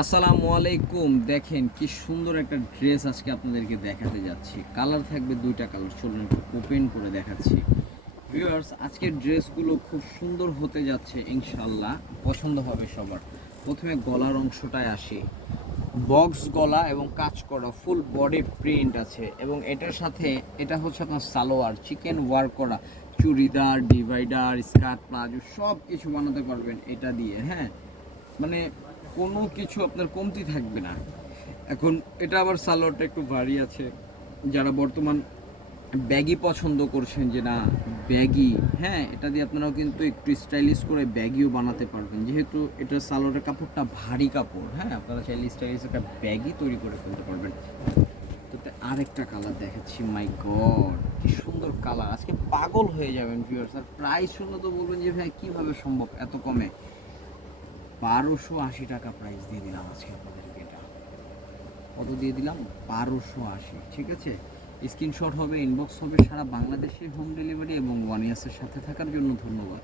আসসালামু আলাইকুম। দেখেন কি সুন্দর একটা ড্রেস আজকে আপনাদেরকে দেখাতে যাচ্ছি। কালার থাকবে দুইটা কালার, চলুন একটু ওপেন করে দেখাচ্ছি। ভিউয়ার্স, আজকের ড্রেসগুলো খুব সুন্দর হতে যাচ্ছে, ইনশাল্লাহ পছন্দ হবে সবার। প্রথমে গলার অংশটায় আসি, বক্স গলা এবং কাজ করা ফুল বডি প্রিন্ট আছে, এবং এটার সাথে এটা হচ্ছে আপনার সালোয়ার, চিকেন ওয়ার্ক করা, চুড়িদার, ডিভাইডার, স্কার্ট, প্লাজো সব কিছু বানাতে পারবেন এটা দিয়ে। হ্যাঁ, মানে কোনো কিছু আপনার কমতি থাকবে না। এখন এটা আবার সালোয়ারটা একটু ভারী আছে, যারা বর্তমান ব্যাগি পছন্দ করছেন যে না ব্যাগি, হ্যাঁ এটা দিয়ে আপনারাও কিন্তু একটু স্টাইলিশ করে ব্যাগিও বানাতে পারবেন, যেহেতু এটা সালোয়ারের কাপড়টা ভারী কাপড়। হ্যাঁ, আপনারা চাইলে স্টাইলিশ একটা ব্যাগি তৈরি করে ফেলতে পারবেন। তো আরেকটা কালার দেখাচ্ছি, মাই গড কি সুন্দর কালার, আজকে পাগল হয়ে যাবেন ভিউয়ার্স। আর প্রাইস শুনলে তো বলবেন যে ভাই কীভাবে সম্ভব এত কমে। 1280 টাকা প্রাইস দিয়ে দিলাম আজকে আপনাদেরকে। এটা কত দিয়ে দিলাম? 1280। ঠিক আছে, স্ক্রিনশট হবে, ইনবক্স হবে, সারা বাংলাদেশে হোম ডেলিভারি এবং 1 ইয়ার্সের সাথে থাকার জন্য ধন্যবাদ।